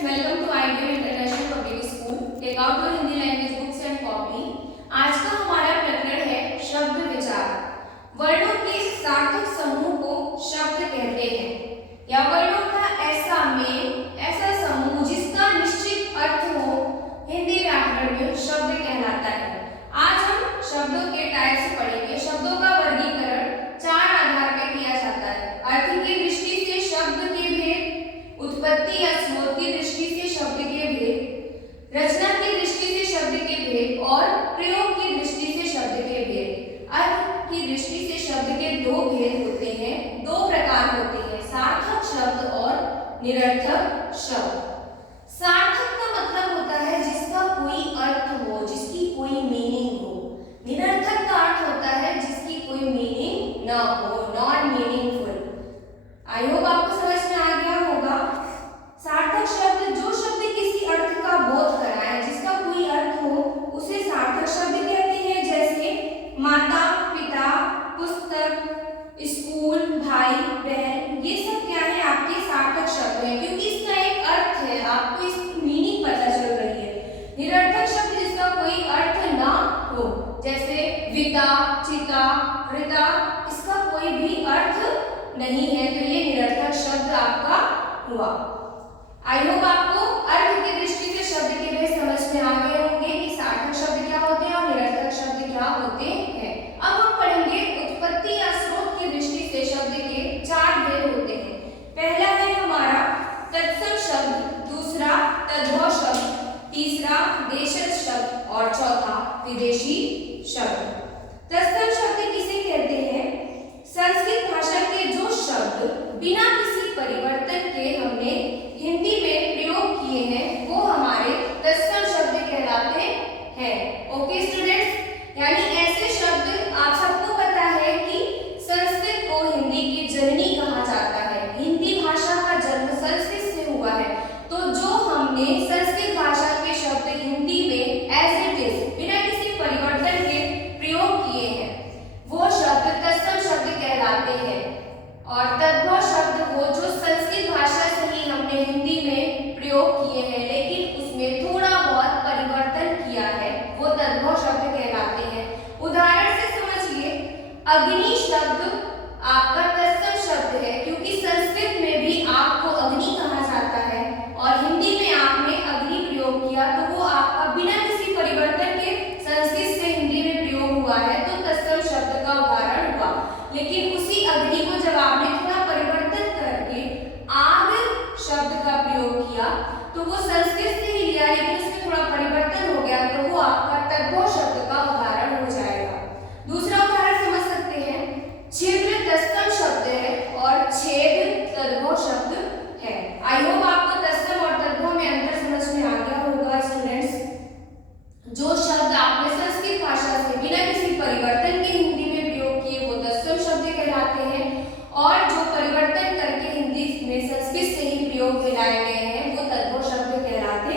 Welcome to Ideal International Public School. Take out your Hindi language books and copy. आज का हमारा प्रकरण है शब्द विचार। वर्णों के सार्थक समूह को शब्द कहते हैं या वर्णों का ऐसा समूह जिसका निश्चित अर्थ हो हिंदी व्याकरण में शब्द कहलाता है। आज हम शब्दों के टाइप्स पढ़ेंगे। शब्दों का वर्गीकरण चार आधार पर किया जाता है। अर्थ की दृष्टि से शब्द के भेद, उत्पत्ति या स्रोत की दृष्टि से शब्द के भेद, रचना की दृष्टि से शब्द के भेद और प्रयोग की दृष्टि से शब्द के भेद। अर्थ की दृष्टि से शब्द के दो भेद होते हैं, दो प्रकार होते हैं, सार्थक शब्द और निरर्थक शब्द। सार्थक का मतलब होता है जिसका कोई अर्थ हो, जिसकी कोई मीनिंग हो। निरर्थक का अर्थ होता है जिसकी कोई मीनिंग न हो, नॉन मीनिंगफुल। आई होप आपको समझ में आ गया होगा। सार्थक शब्द जो शब्द किसी अर्थ का बोध कराए, जिसका कोई अर्थ हो, उसे सार्थक शब्द कहते हैं। जैसे माता, पिता, पुस्तक, स्कूल, भाई, बहन, ये सब क्या है, आपके सार्थक शब्द हैं क्योंकि इसका एक अर्थ है, आपको इसकी मीनिंग पता चल रही है। निरर्थक शब्द जिसका कोई अर्थ ना हो, जैसे विता, चिता, वृता, इसका कोई भी अर्थ नहीं है, तो ये निरर्थक शब्द आपका हुआ। आई होप आपको अर्थ की दृष्टि से शब्द के भेद समझ में आ गए होंगे कि सार्थक शब्द क्या होते हैं और निरर्थक शब्द क्या होते हैं। अब हम पढ़ेंगे उत्पत्ति या स्रोत की दृष्टि से शब्द के चार भेद होते हैं। पहला है हमारा तत्सम शब्द, दूसरा तद्भव शब्द, तीसरा देशज शब्द और चौथा विदेशी शब्द। तत्सम शब्द किसे कहते हैं? संस्कृत भाषा के जो शब्द बिना किसी परिवर्तन के हमने हिंदी में प्रयोग किए हैं वो हमारे तत्सम शब्द कहलाते हैं। ओके स्टूडेंट्स, यानी ऐसे शब्द, आप सबको पता है कि संस्कृत को हिंदी की जननी कहा जाता है। हिंदी भाषा का जन्म संस्कृत से हुआ है, तो जो हमने संस्कृत भाषा के शब्द हिंदी में एज इट इज बिना किसी परिवर्तन के प्रयोग किए हैं वो शब्द तत्सम शब्द कहलाते हैं। और तद्भव शब्द वो जो संस्कृत भाषा से ही हमने हिंदी में प्रयोग किए हैं लेकिन उसमें थोड़ा बहुत परिवर्तन किया है, वो तद्भव शब्द कहलाते हैं। उदाहरण से समझिए, अग्नि शब्द आपका तत्सम शब्द है क्योंकि संस्कृत में भी आग को अग्नि कहा जाता है और हिंदी में आपने अग्नि प्रयोग किया तो वो आपका बिना किसी परिवर्तन के संस्कृत से हिंदी में प्रयोग हुआ है, तो तत्सम शब्द का उदाहरण हुआ। लेकिन उसी अग्नि को जब आपने थोड़ा परिवर्तन करके आग शब्द का प्रयोग किया तो वो संस्कृत से ही लिया लेकिन उसमें थोड़ा परिवर्तन हो गया, तो वो आपका तद्भव शब्द का उदाहरण हो जाएगा। दूसरा उदाहरण समझ सकते हैं, छिद्र तत्सम शब्द है और छेद तद्भव शब्द है। आई होप आपको तत्सम और तद्भव में अंतर समझ में आ गया होगा स्टूडेंट्स। जो शब्द आपने संस्कृत भाषा से बिना किसी परिवर्तन के हिंदी में प्रयोग किए वो तत्सम शब्द कहलाते हैं और जो परिवर्तन करके हिंदी में संस्कृत से ही प्रयोग में लाए गए हैं वो तद्भव शब्द कहलाते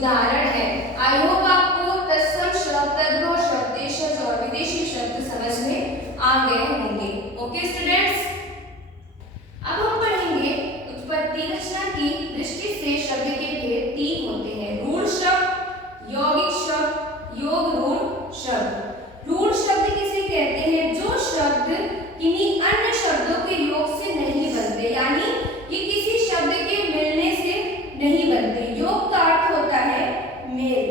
उदाहरण है। आई होप आपको तत्सम शब्द, तद्भव शब्द, देशज और विदेशी शब्द समझ में आ गए होंगे। ओके स्टूडेंट्स, अब हम पढ़ेंगे उत्पत्ति रचना की दृष्टि से शब्द के भेद 3 होते हैं। रूढ़ शब्द, यौगिक शब्द, योग रूढ़ शब्द। रूढ़ शब्द किसे कहते हैं? जो शब्द किन्हीं अन्य शब्दों के योग से नहीं बनते, यानी ये किसी शब्द के मिलने से नहीं बनते। योग का अर्थ होता है मेल,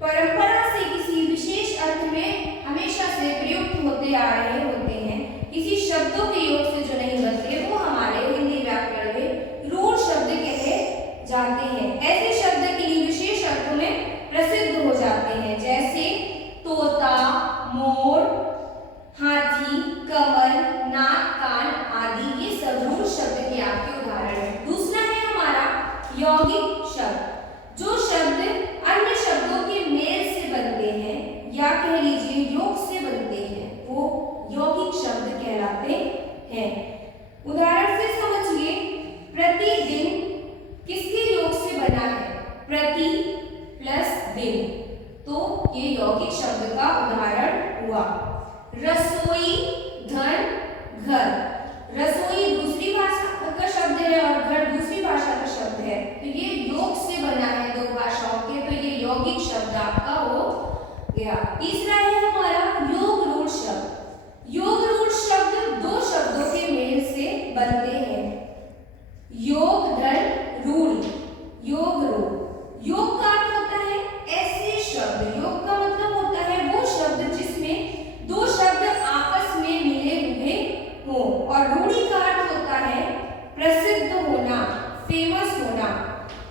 परंपरा से किसी विशेष अर्थ में हमेशा से प्रयुक्त होते आ रहे होते हैं। किसी शब्दों के योग से जो नहीं बनते वो हमारे हिंदी व्याकरण में रूढ़ शब्द कहे जाते हैं। ऐसे शब्द किन्हीं विशेष अर्थों में प्रसिद्ध हो जाते हैं, जैसे तोता, मोर, हाथी, कमल, नाक, कान आदि। ये सब रूढ़ शब्द के आपके उदाहरण हैं। दूसरा है हमारा यौगिक शब्द। जो शब्द अन्य शब्दों के मेल से बनते हैं या कह लीजिए योग से बनते हैं, वो यौगिक शब्द कहलाते हैं। उदाहरण से समझिए, प्रतिदिन किसके योग से बना है? प्रति प्लस दिन, तो ये यौगिक शब्द का उदाहरण हुआ। रसोई, धन, घर। रसोई दूसरी भाषा का शब्द है और घर दूसरी भाषा का शब्द है, तो ये योग से बना है दो भाषाओं के, तो ये यौगिक शब्द आपका हो गया। तीसरा है हमारा योग रूढ़ शब्द। योग रूढ़ शब्द दो शब्दों के मेल से बनते हैं। योग धन रूढ़, योग रूढ़। योग का अर्थ होता है ऐसे शब्द, योग का मतलब होता है वो शब्द जिसमें दो शब्द आपस में मिले हुए हो, और रूढ़ी का अर्थ होता है प्रसिद्ध होना, फेमस होना।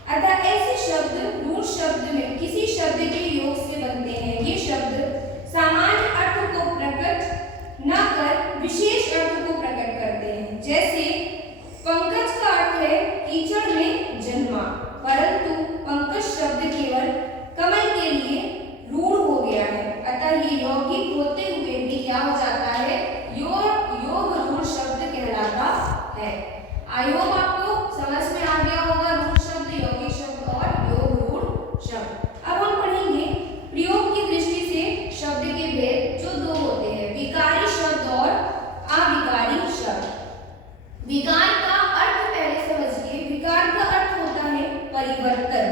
अतः ऐसे शब्द रूढ़ शब्द में किसी शब्द के योग से बनते हैं। ये शब्द सामान्य अर्थ को प्रकट न कर विशेष अर्थ को प्रकट करते हैं। जैसे पंकज का अर्थ है कीचड़ में जन्मा, परंतु पंकज शब्द केवल कमल के लिए रूढ़ हो गया है। अतः ये यौगिक होते हुए भी क्या हो जाता है? योग रूढ़ शब्द कहलाता है। आई होप आपको समझ में आ गया होगा रूढ़ शब्द, यौगिक शब्द और योग रूढ़ शब्द। अब हम पढ़ेंगे प्रयोग की दृष्टि से शब्द के भेद जो 2 होते हैं, विकारी शब्द और अविकारी शब्द। विकार का अर्थ पहले समझिए। विकार का अर्थ होता है परिवर्तन।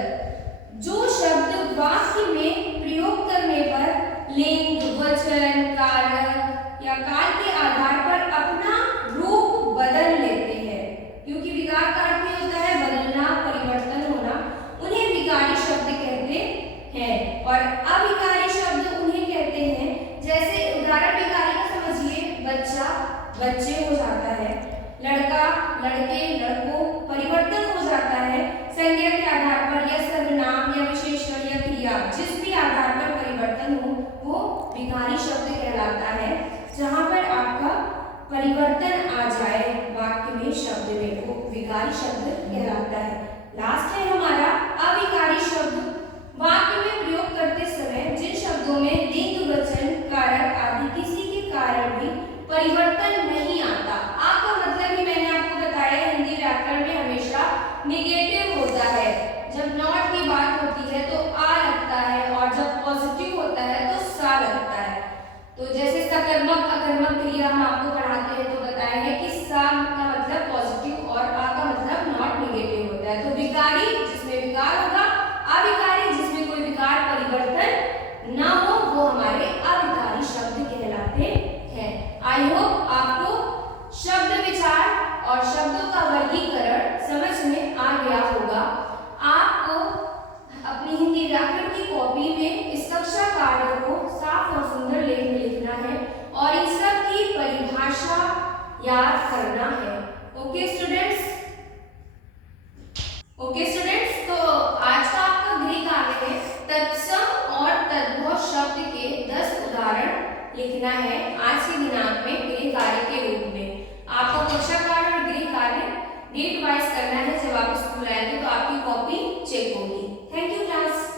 जो शब्द वाक्य में प्रयोग करने पर लिंग, वचन, कारण या काल के आधार पर अपना रूप बदल लेते हैं, क्योंकि विकार का अर्थ ही होता है बदलना, परिवर्तन होना, उन्हें विकारी शब्द कहते हैं। और अविकारी शब्द उन्हें कहते हैं, जैसे उदाहरण विकारी का समझिए, बच्चा बच्चे हो जाता है, लड़का लड़के लड़कों, परिवर्तन हो जाता है संज्ञा के आधार पर या सर्वनाम या विशेषण या क्रिया, जिस भी आधार पर परिवर्तन हो वो विकारी शब्द कहलाता है। जहां पर आपका परिवर्तन आ जाए वाक्य में, शब्द में, वो विकारी शब्द कहलाता है। लास्ट है हमारा अविकारी शब्द। वाक्य में प्रयोग करते समय जिन शब्दों में लिंग, वचन, कारक आदि किसी के कारण भी परिवर्तन नहीं आता। आ का मतलब ही मैंने आपको बताया हिंदी व्याकरण में हमेशा निगेटिव होता है। जब नॉट की बात होती है तो आ लगता है, और जब पॉजिटिव होता है तो सा लगता है। तो जैसे सकर्मक अकर्मक क्रिया हम आपको पढ़ाते हैं तो बताया है कि सा का मतलब पॉजिटिव और आ का मतलब नॉट निगेटिव होता है। तो विकारी जिसमें विकार होगा, अविकारी जिसमें कोई विकार परिवर्तन ना हो, वो हमारे अविकारी शब्द कहलाते हैं। आई होप आपको शब्द विचार और शब्दों का वर्गीकरण समझ में आ गया होगा। आपको अपनी हिंदी व्याकरण की कॉपी में इस कक्षा कार्य को साफ और सुंदर लेख में लिखना है और इन सब की परिभाषा याद करना है। ओके स्टूडेंट्स, तो आज का आपका गृह कार्य है तत्सम और तद्भव शब्द के 10 उदाहरण लिखना है आज के दिनांक में गृह कार्य के रूप में। आपको कक्षा कार्य और गृह कार्य डेट वाइज करना है। जब आप स्कूल आएंगे तो आपकी कॉपी चेक होगी। Thank you class.